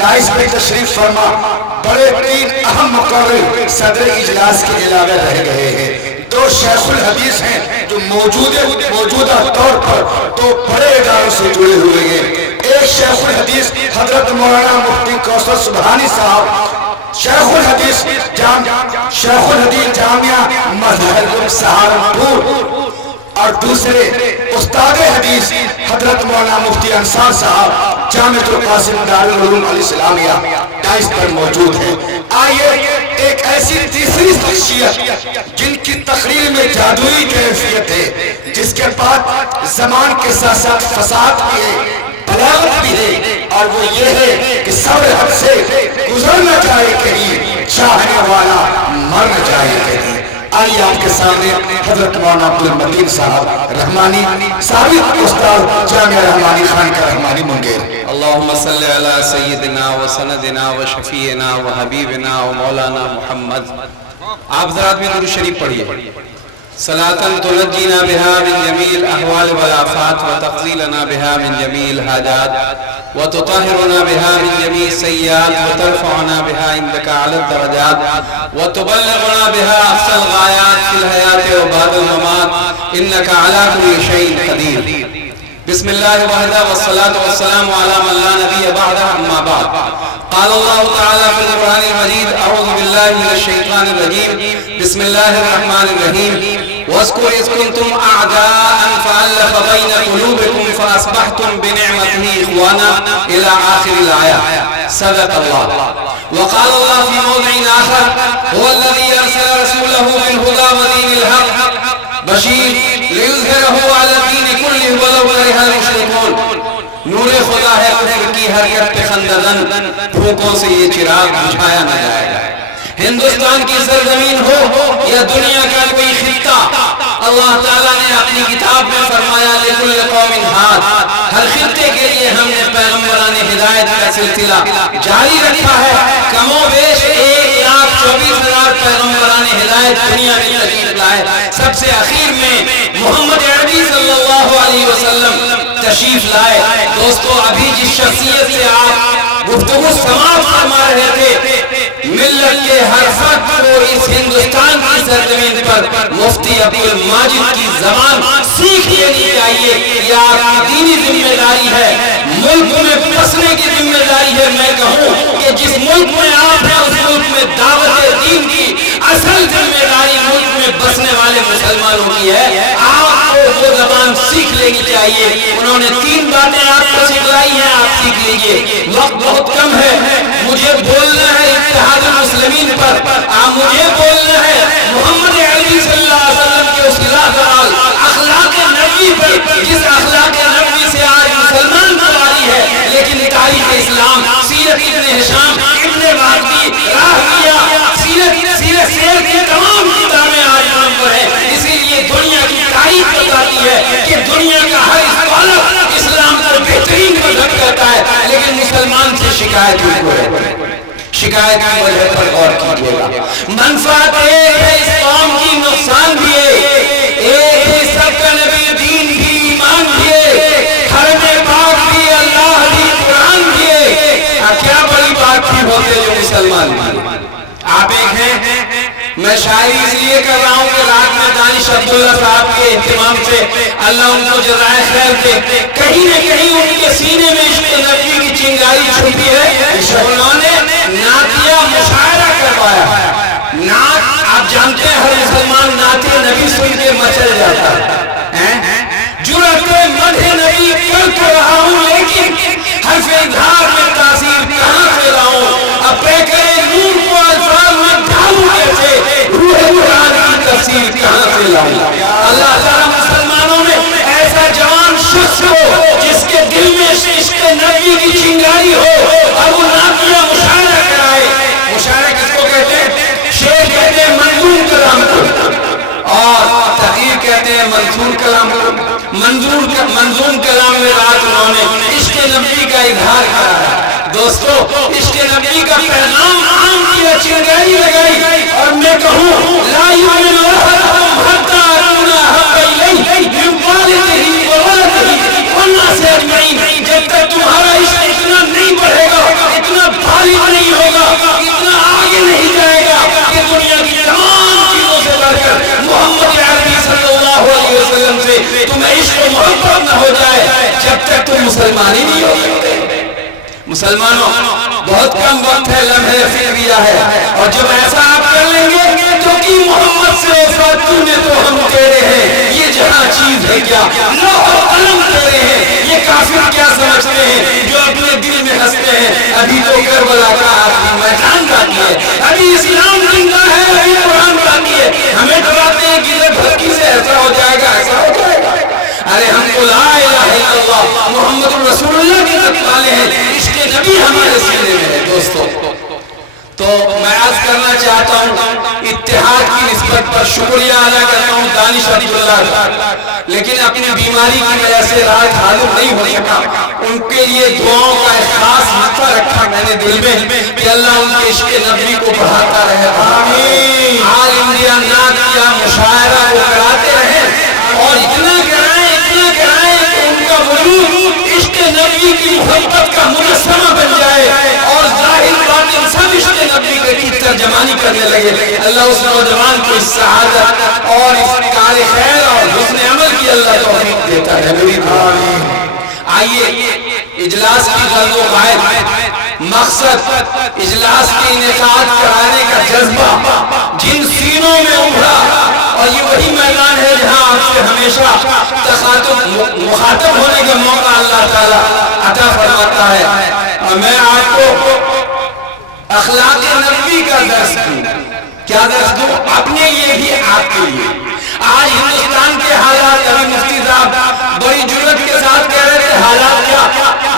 دائش میں تشریف فرما بڑے 3 اہم مقرر صدر اجلاس کے علاوہ رہ گئے ہیں. 2 شیخ الحدیث ہیں جو موجودہ طور پر 2 بڑے اداروں سے جڑے ہوئے ہیں. ایک شیخ الحدیث حضرت مولانا مفتی کوثر سبحانی صاحب شیخ الحدیث جامعہ مظہر سہارنپور، اور دوسرے استاد حدیث حضرت مولانا مفتی انصار صاحب جامعۃ القاسم دارالعلوم الاسلامیہ دائش پر موجود ہیں. آئیے ایک ایسی تیسری شخصیت جن کی تقریر میں جادوئی کیفیت ہے، جس کے بعد زمان کے ساتھ ساتھ فساد بھی ہے، بلاغت بھی ہے، اور وہ یہ ہے کہ صبر حد سے گزر نہ جائے کہیں، چاہنے والا مر نہ جائے کہیں. آئیے آپ کے سامنے حضرت مولانا عبدالمتین صاحب رحمانی سابق استاد جامعہ رحمانی خان کا رحمانی منگیر. اللہم صلی علی سیدنا و سندنا و شفیعنا و حبیبنا و مولانا محمد. آپ ذرات میں درود شریف پڑھیے. صلاة تنجینا بها من جمیع الاحوال والآفات وتقضیلنا بها من جمیع الحاجات وتطهرنا بها من جميع السيئات وترفعنا بها عندك على الدرجات وتبلغنا بها أقصى الغايات في الحياة وبعد الممات إنك على كل شيء قدير. بسم الله وحده والصلاة والسلام على من لا نبي بعده أما بعد. قال الله تعالى في القرآن المجيد أعوذ بالله من الشيطان الرجيم بسم الله الرحمن الرحيم واذكر إذ كنتم أعداء فألف بين قلوبكم فأصبحتم بنعمته إخوانا إلى آخر الآية. صدق الله. وقال الله في موضع آخر هو الذي أرسل رسوله بالهدى ودين الحق بشیر ليظهره على الدين كله ولو كره المشركون. نور خدا ہے کفر کی حریت پہ خنددن، پھوکوں سے یہ چراغ بجھایا نہ جائے گا. ہندوستان کی سرزمین ہو یا دنیا کا کوئی خطہ، اللہ تعالیٰ نے اپنی کتاب میں فرمایا لِكُلِّ قَوْمٍ هَادٍ. ہر خطے کے لیے ہم نے پیغمبران ہدایت کا سلسلہ جاری رکھا ہے. کم و بیش 1,24,000 پیغمبران ہدایت دنیا میں تشریف لائے. سب سے اخیر میں محمد عربی صلی اللہ علیہ وسلم تشریف لائے. دوستو ابھی جس شخصیت سے آپ گفتگو سماعت فرما رہے تھے، ملت کے ہر فرد کو اس ہندوستان کی سرزمین پر مفتی عبدالماجد کی زبان سیکھ لینی چاہیے. یہ آپ کی دینی ذمہ داری ہے، ملک میں بسنے کی ذمہ داری ہے. میں کہوں کہ جس ملک میں آپ ہیں اس ملک میں دعوت دین کی اصل ذمہ داری ملک میں بسنے والے مسلمانوں کی ہے. آپ کو وہ زبان سیکھ لینی چاہیے. انہوں نے 3 باتیں آپ کو سکھلائی ہیں، آپ سیکھ لیجئے. وقت بہت کم ہے، مجھے بولنا ہے اتحاد المسلمین پر، مجھے بولنا ہے محمد عربی صلی اللہ علیہ وسلم کے اس اخلاق نبوی پر، جس اخلاق نبوی سے آج مسلمان سواری ہے. لیکن تاریخ اسلام، سیرت ابن ہشام، ابن واقعی، راہیہ، سیرت کی تمام کتابیں آج نام پر ہیں. اسی لیے دنیا کی تاریخ بتاتی ہے کہ دنیا کا ہر اسکالر اسلام کو بہترین مذہب کہتا ہے، لیکن مسلمان سے شکایت ہوئی ہے. شکایت کی وجہ پر غور کیجئے گا. منفعت ایک ہے اس قوم کی، نقصان بھی ہے. ایک ہے سب کا نبی، دین بھی، ایمان بھی ہے، حرم پاک بھی، اللہ بھی، قرآن بھی ہے. کیا بڑی بات تھی ہوتے جو مسلمان بھی. آپ ایک ہیں، میں شاعری اس لیے کر رہا ہوں کہ رات میں دانش عبداللہ صاحب کے اہتمام سے اللہ ان کو جزائے خیر دے. کہیں نہ کہیں ان کے سینے میں عشق نبی کی چنگاری چھپی ہے. انہوں نے نعتیہ مشاعرہ کروایا. نعت آپ جانتے ہیں ہر مسلمان نعت نبی سن کے مچل جاتا ہے. جرأت مدح نبی کر رہا ہوں، لیکن حرف اظہار میں تاثیر کہاں سے لاؤں؟ اب پیکر نور کو الفاظ میں ڈھالوں کیسے؟ روح قرآن کی تفسیر کہاں سے لاؤں؟ اللہ تعالیٰ مسلمانوں میں ایسا جوان شخص ہو جس کے دل میں عشق نبی کی چنگاری ہو اور وہ نعتیہ مشاعرہ کرائے. مشاعرہ کس کو کہتے ہیں؟ شعر کہتے ہیں منظور کلام کو، اور تقریر کہتے ہیں منظور کلام کو. منظور کلام میں رات انہوں نے عشق نبی کا اظہار کرایا. دوستو عشق نبی کا پیغام عام کیا، چنگاری لگائی. اور میں کہوں لا یؤمن احدکم حتی اکون احب الیہ من والدہ وولدہ والناس اجمعین. جب تک تمہارا عشق اتنا نہیں بڑھے گا، اتنا مسلمان ہی نہیں ہو سکتے؟ مسلمانوں بہت کم وقت ہے، لمحے فکر دیا ہے، اور جب ایسا آپ کر لیں گے تو کی محمد سے وفات تو نے تو ہم تیرے ہیں، یہ جہاں چیز ہے کیا لوح و قلم تیرے ہیں، یہ کافر کیا سمجھتے ہیں جو اپنے دل میں ہنستے ہیں؟ ابھی تو کربلا کا آخری میدان باقی ہے، ابھی اسلام زندہ ہے، ابھی قرآن باقی ہے، ہمیں ڈراتے ہیں کہ جب بھرکی سے ایسا ہو جائے گا ایسا ہو جائے گا۔ ارے ہم کو لا الہ الا اللہ محمد رسول اللہ کی طرف والے ہیں، عشق نبی ہمارے سینے میں ہے دوستو۔ تو میں عرض کرنا چاہتا ہوں اتحاد کی نسبت پر شکریہ ادا کرتا ہوں دانش عبداللہ کا، لیکن اپنی بیماری کی وجہ سے رات حاضر نہیں ہو سکا، ان کے لیے دعاؤں کا ایک خاص حصہ رکھا میں نے دل میں کہ اللہ ان کے عشق نبی کو بڑھاتا رہے، آل انڈیا نعت کیا مشاعرہ کو کراتے رہے اور اتنا کرائیں کہ ان کا وجود عشق نبی کی محبت کا مجسمہ بن جائے اور ظاہر باطن سب عشق نبی کی ترجمانی کرنے لگے۔ اللہ اس نوجوان کو اس سعادت اور اس کار خیر اور حسن عمل کی اللہ توفیق دیتا ہے۔ آئیے اجلاس کی غرض و غائب مقصد اجلاس کی انعقاد کرانے کا جذبہ جن سینوں میں ابھرا، اور یہ وہی میدان ہے جہاں آپ سے ہمیشہ مخاطب ہونے کا موقع اللہ تعالیٰ عطا فرماتا ہے۔ اور میں آپ کو اخلاق نبوی کا درس دوں، کیا درس دوں؟ اپنے لیے بھی آپ کے لیے۔ آج ہندوستان کے حالات، ابھی مفتی صاحب بڑی جرأت کے ساتھ کہہ رہے تھے حالات کیا؟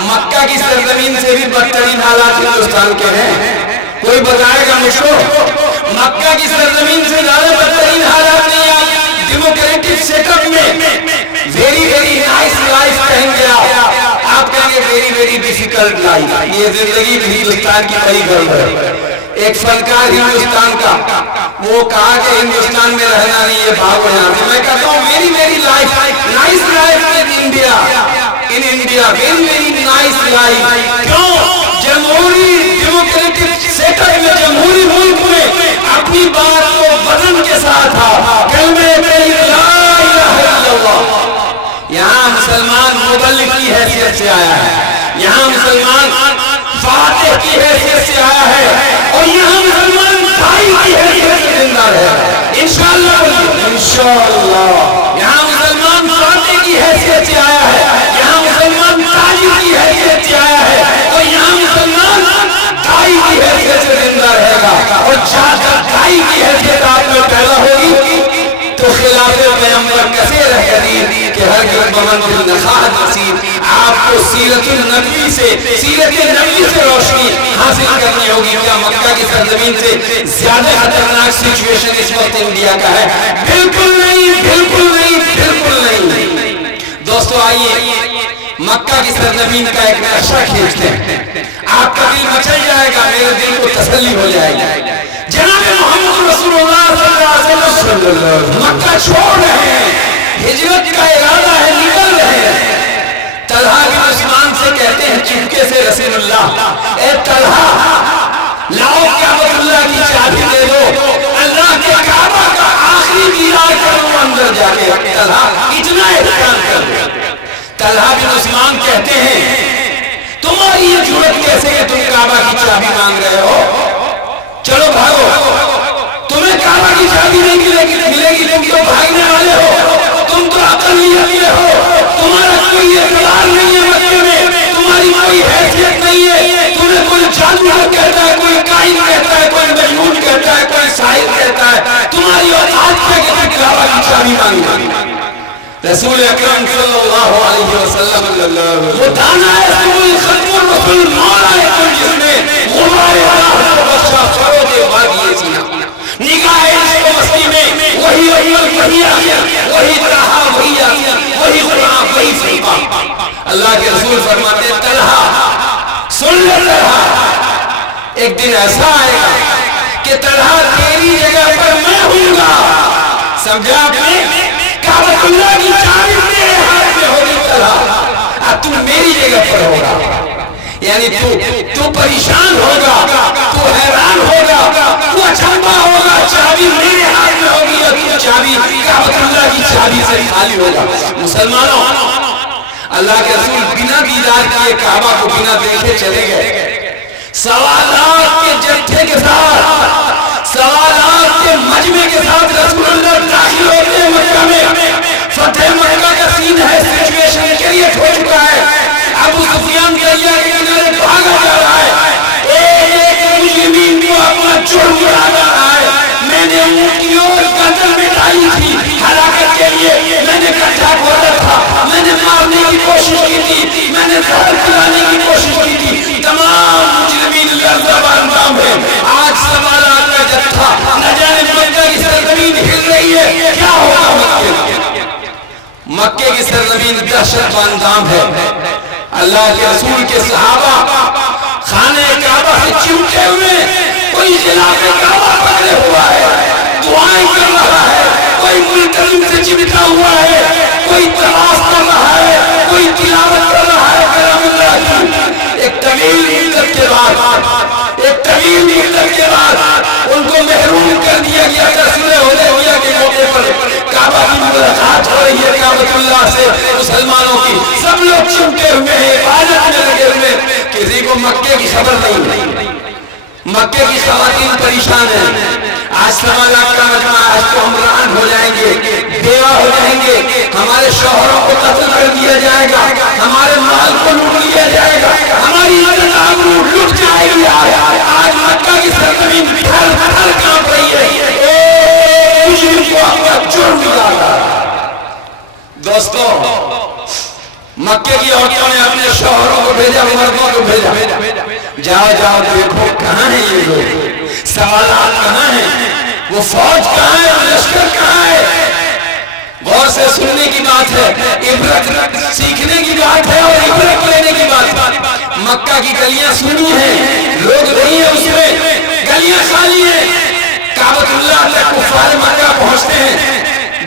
مکہ کی سرزمین سے بھی بدترین حالات ہندوستان کے ہیں۔ کوئی بتائے گا مجھ کو؟ مکہ کی سرزمین سے زیادہ بدترین حالات نہیں آئی۔ ڈیموکریٹک سیٹ اپ میں ویری ویری نائس لائف کہیں گے آپ کہیں گے ویری ویری ڈیفیکلٹ لائف۔ یہ زندگی ہندوستان کی بڑی غلط ہے۔ ایک فنکار ہندوستان کا وہ کہا کہ ہندوستان میں رہنا نہیں ہے، بھاگو یہاں سے۔ میں کہتا ہوں very very life nice life in India, in India very very nice life. کیوں؟ جمہوری ڈیموکریٹک سیٹ اپ میں، جمہوری ملک میں اپنی بات کو وزن کے ساتھ کلمہ لا الہ الا اللہ۔ یہاں مسلمان مبلغ کی حیثیت سے آیا ہے، یہاں مسلمان فاتح کی حیثیت سے آیا ہے، اور یہاں مسلمان بھائی کی حیثیت سے زندہ ہے انشاءاللہ۔ انشاءاللہ یہاں مسلمان فاتح کی حیثیت سے آیا ہے، یہاں مسلمان تاجر کی حیثیت سے آیا ہے، اور یہاں مسلمان دائی کی حیثیت سے زندہ رہے گا۔ اور جب دائی کی حیثیت آپ میں پیدا ہوگی تو خلاف پیغمبر کثیر حدیث کہ ہر گرد بمن بالنخاط نصیب، آپ کو سیرت النبی سے روشنی حاصل کرنی ہوگی۔ کیا مکہ کی سرزمین سے زیادہ خطرناک سچویشن اس وقت انڈیا کا ہے؟ بالکل نہیں، بالکل نہیں، بالکل نہیں۔ دوستو آئیے مکہ کی سرزمین کا ایک نقشہ کھینچتے ہیں، آپ کا دل مچل جائے گا، میرے دل کو تسلی ہو جائے گی۔ جناب محمد رسول اللہ صلی اللہ علیہ وسلم مکہ چھوڑ رہے ہیں، ہجرت کا ارادہ ہے، نکل رہے ہیں۔ طلحہ بن عثمان سے کہتے ہیں چپکے سے رسول اللہ، اے طلحہ لاؤ کعبۃ اللہ کی چابی دے دو، اللہ کے کعبہ کا آخری دیدار کرو اندر جا کے۔ طلحہ اتنا احترام کر دو۔ طلحہ بن عثمان کہتے ہیں تمہاری یہ جرأت کیسے کہ تم کعبہ کی چابی مانگ رہے ہو؟ چلو بھاگو، تمہیں کعبہ کی چابی نہیں ملے گی، تم تو بھاگنے والے ہو، تم تو اقلیت میں ہو، تمہارا کوئی اعتبار نہیں ہے مکے میں، تمہاری کوئی حیثیت نہیں ہے، تمہیں کوئی جادوگر کہتا ہے، کوئی کاہن کہتا ہے، کوئی مجنون کہتا ہے، کوئی ساحر کہتا ہے، تمہاری اوقات پہ کہ تم کعبہ کی چابی مانگے۔ رسول اکرم صلی اللہ علیہ وسلم وہ دانا ہے سوئی ختم الرسول مولا ہے تو جس نے غبار اللہ کو بخشا فروغ وادی سینا، نگاہ عشق و مستی میں وہی آیا، وہی طلحہ وہی آیا، وہی قرآن وہی فرقہ۔ اللہ کے رسول فرماتے ہیں طلحہ سن لے، طلحہ ایک دن ایسا آئے گا کہ طلحہ تیری جگہ پر میں ہوں گا۔ سمجھا آپ نے؟ کعبۃ اللہ کی چابی میرے ہاتھ میں ہوگی طلحہ، تو میری جگہ پر ہوگا، یعنی تو پریشان ہوگا، تو حیران ہوگا، تو اچھمبا ہوگا، چابی میرے ہاتھ میں ہوگی اور تو چابی کعبۃ اللہ کی چابی سے خالی ہوگا۔ مسلمانوں اللہ کے رسول بنا دیدار کیے کعبہ کو بنا دیکھے چلے گئے، سوالات کے جتھے کے ساتھ، سوالات کے مجمع کے ساتھ رسول اللہ داخل ہوتے ہیں مکہ میں۔ فتح مکہ کا سین ہے، سچویشن کریٹ ہو چکا ہے، ابو سفیان دریا کے کنارے بھاگا جا رہا ہے، ایک مجرمین کو اپنا جرم اڑا رہا ہے۔ میں نے اونٹی اور قتل مٹائی تھی، ہلاکت کے لیے میں نے کٹھا کھولا تھا، میں نے مارنے کی کوشش کی تھی، میں نے زہر پلانے کی کوشش کی تھی، تمام مجرمین لرزہ باندام ہیں۔ آج سوالات کا جتھا، نہ جانے مکہ کی سرزمین ہل رہی ہے، کیا ہوگا مکے کی سرزمین دہشت باندام ہے۔ اللہ کے رسول کے صحابہ خانہ کعبہ سے چمٹے ہوئے، کوئی خلاف کعبہ پکڑے ہوا ہے، دعائیں کر رہا ہے، کوئی ملتزم سے چمٹا ہوا ہے، کوئی طواف کر رہا ہے، کوئی تلاوت کر رہا ہے کلام اللہ کی۔ ایک طویل مدت کے بعد، ایک طویل مدت کے بعد ان کو محروم کر دیا گیا تھا۔ سورہ حدیبیہ کے موقع پر کعبہ کی ملاقات ہو رہی ہے کعبۃ اللہ سے مسلمانوں کی، سب لوگ چمٹے ہوئے ہیں، عبادت میں لگے ہوئے، کسی کو مکے کی خبر نہیں۔ مکے کی خواتین پریشان ہیں، آج سوالات کا مجمع، آج تو ہم رہن ہو جائیں گے، بیوہ ہو جائیں گے، ہمارے شوہروں کو قتل کر دیا جائے گا، ہمارے مال کو لوٹ لیا جائے گا، ہماری عزت آبرو لٹ جائے گی۔ آج مکہ کی سرزمین تھر تھر کانپ رہی ہے، ایک مجرم کو اپنا جرم ملا رہا ہے۔ دوستو، مکے کی عورتوں نے اپنے شوہروں کو بھیجا، مردوں کو بھیجا، جاؤ جاؤ دیکھو کہاں ہیں یہ لوگ، سوالات کہاں ہیں، وہ فوج کہاں ہے، لشکر کہاں ہے۔ غور سے سننے کی بات ہے، عبرت سیکھنے کی بات ہے اور عبرت لینے کی بات ہے۔ مکہ کی گلیاں سنی ہیں، لوگ نہیں ہیں اس میں، گلیاں خالی ہیں۔ کعبۃ اللہ تک کفار مکہ پہنچتے ہیں،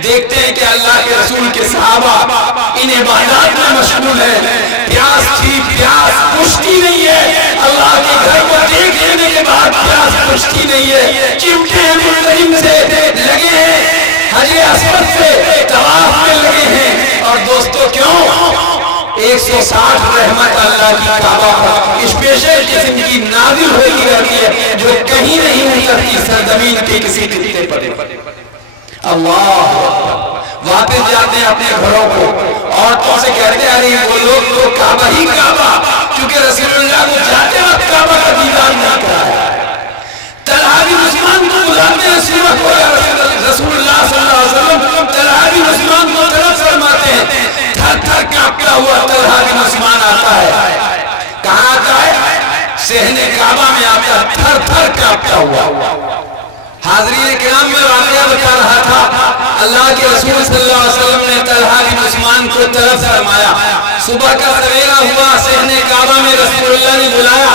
دیکھتے ہیں کہ اللہ کے رسول کے صحابہ ان عبادات میں مشغول ہیں، پیاس تھی، پیاس پشتی نہیں ہے، اللہ کے گھر کو دیکھ لینے کے بعد پیاس پشتی نہیں ہے، چمٹے ہیں، ملتزم سے لگے ہیں، حجر اسود سے طواف میں لگے ہیں۔ اور دوستو کیوں 160 رحمت اللہ کی کعبہ پر اسپیشل قسم کی نازل ہوئی رہتی ہے، جو کہیں نہیں اترتی سرزمین کے کسی خطے پر۔ اللہ واپس جاتے ہیں اپنے گھروں کو، عورتوں سے کہتے ہیں وہ لوگ تو کعبہ ہی کعبہ، کیونکہ رسول اللہ کو جاتے وقت کعبہ کا دیدار نہ کرایا۔ طلحہ بن عثمان کو بلاتے ہیں سورہ کو، یا رسول اللہ صلی اللہ علیہ وسلم، طلحہ بن عثمان کو طلب فرماتے ہیں، تھر تھر کانپتا ہوا طلحہ بن عثمان آتا ہے، کہاں آتا ہے؟ صحن کعبہ میں آتا ہے، تھر تھر کانپتا ہوا۔ حاضرین کرام میں واقعہ بتا رہا تھا، اللہ کے رسول صلی اللہ علیہ وسلم نے طلحہ بن عثمان کو طلب فرمایا، صبح کا سویرا ہوا، صحن کعبہ میں رسول اللہ نے بلایا،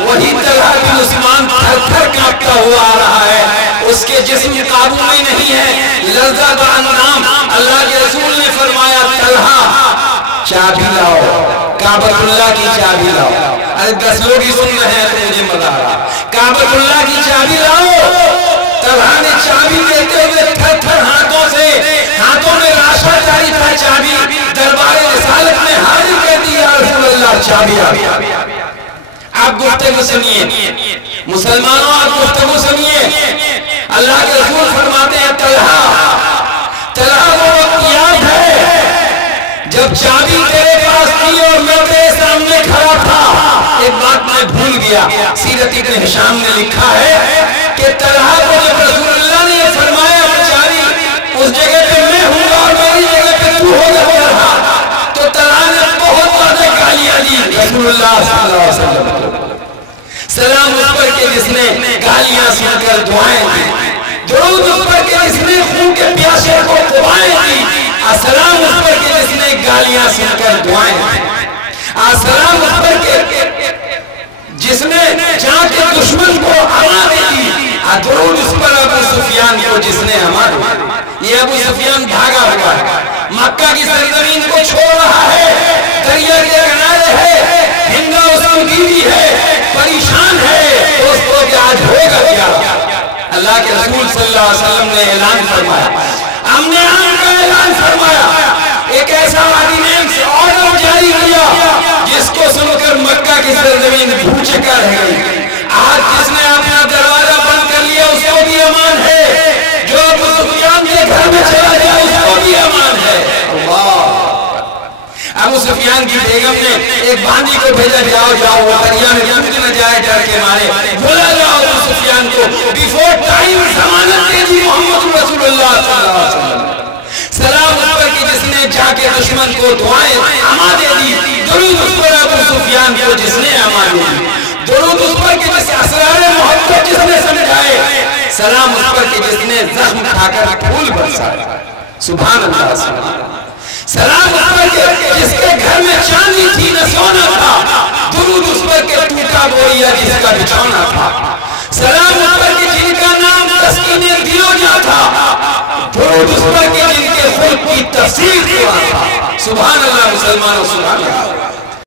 وہی طلحہ بن عثمان تھر تھر کانپتا ہوا آ رہا ہے، اس کے جسم قابو میں نہیں ہے، لرزہ باندام۔ اللہ کے رسول نے فرمایا طلحہ چابی لاؤ، کعبۃ اللہ کی چابی لاؤ۔ ارے 10 لوگ ہی سن رہے ہیں تو مجھے مزہ آ رہا، کعبۃ اللہ کی چابی لاؤ۔ طلحہ نے چابی دیتے ہوئے تھر تھر ہاتھوں میں راشا جاری تھا، چابی دربار رسالت میں حاضر کر دی، یا رسول اللہ چابی آ گیا۔ آپ گفتگو سنیے مسلمانوں، آپ گفتگو سنیے، اللہ کے رسول فرماتے ہیں طلحہ وہ وقت یاد ہے جب چابی تیرے پاس تھی اور میں تیرے سامنے کھڑا تھا، ایک بات میں بھول گیا۔ سیرت ابن ہشام نے لکھا ہے کہ طلحہ کو جب رسول اللہ نے فرمایا چابی اس جگہ پہ میں ہوں گا اور میری جگہ پہ تو ہوگا طلحہ، تو طلحہ نے بہت زیادہ گالیاں دی رسول اللہ صلی اللہ علیہ وسلم، سلام اس پر کہ جس نے گالیاں سن کر دعائیں دی، درود اس پر کہ جس نے خون کے پیاسے کو دعائیں دی، سلام اس پر کہ جس نے گالیاں سن کر دعائیں دی، سلام اس پر کہ جس نے جہاں کے دشمن کو امان دی، درود اس پر ابو سفیان کو جس نے امان دی۔ یہ ابو سفیان بھاگا ہوا ہے، مکہ کی سرزمین کو چھوڑ رہا ہے، دریا کے کنارے ہے، ہندا اس کی بیوی ہے، پریشان ہے، دوستوں کہ آج ہوگا کیا؟ اللہ کے رسول صلی اللہ علیہ وسلم نے اعلان فرمایا، امن عام کا اعلان فرمایا، ایک ایسا آرڈیننس آرڈر جاری کیا جس کو سن کر مکہ کی سرزمین بھوچکا رہ گئی. آج جس نے اپنا دروازہ بند کر لیا اس کو بھی امان ہے, جو ابو سفیان کے گھر میں چلا جائے اس کو بھی امان ہے. اللہ. ابو سفیان کی بیگم نے ایک باندی کو بھیجا, جاؤ جاؤ وہ دریا میں کود نہ جائے ڈر کے مارے, بلا جاؤ ابو سفیان کو, بیفور ٹائم ضمانت دے دی محمد رسول اللہ صلی اللہ علیہ وسلم. سلام اس پر کہ جس نے جا کے دشمن کو دعائیں اما دے دی, درود اس پر ابو سفیان کو جس نے اما دے دی, درود اس پر کہ جس اسرار محبت جس نے سمجھائے, سلام اس پر کہ جس نے زخم کھا کر پھول برسائے. سبحان اللہ سبحان اللہ. سلام اس پر کہ جس کے گھر میں چاندی تھی نہ سونا تھا, درود اس پر کہ ٹوٹا بوریا جس کا بچھونا تھا. سلام اس پر کہ جن کا نام تسکین دل و جاں تھا, درود اس پر کہ جن کے خلق کی تفسیر قرآن تھا. سبحان اللہ مسلمانوں سبحان اللہ.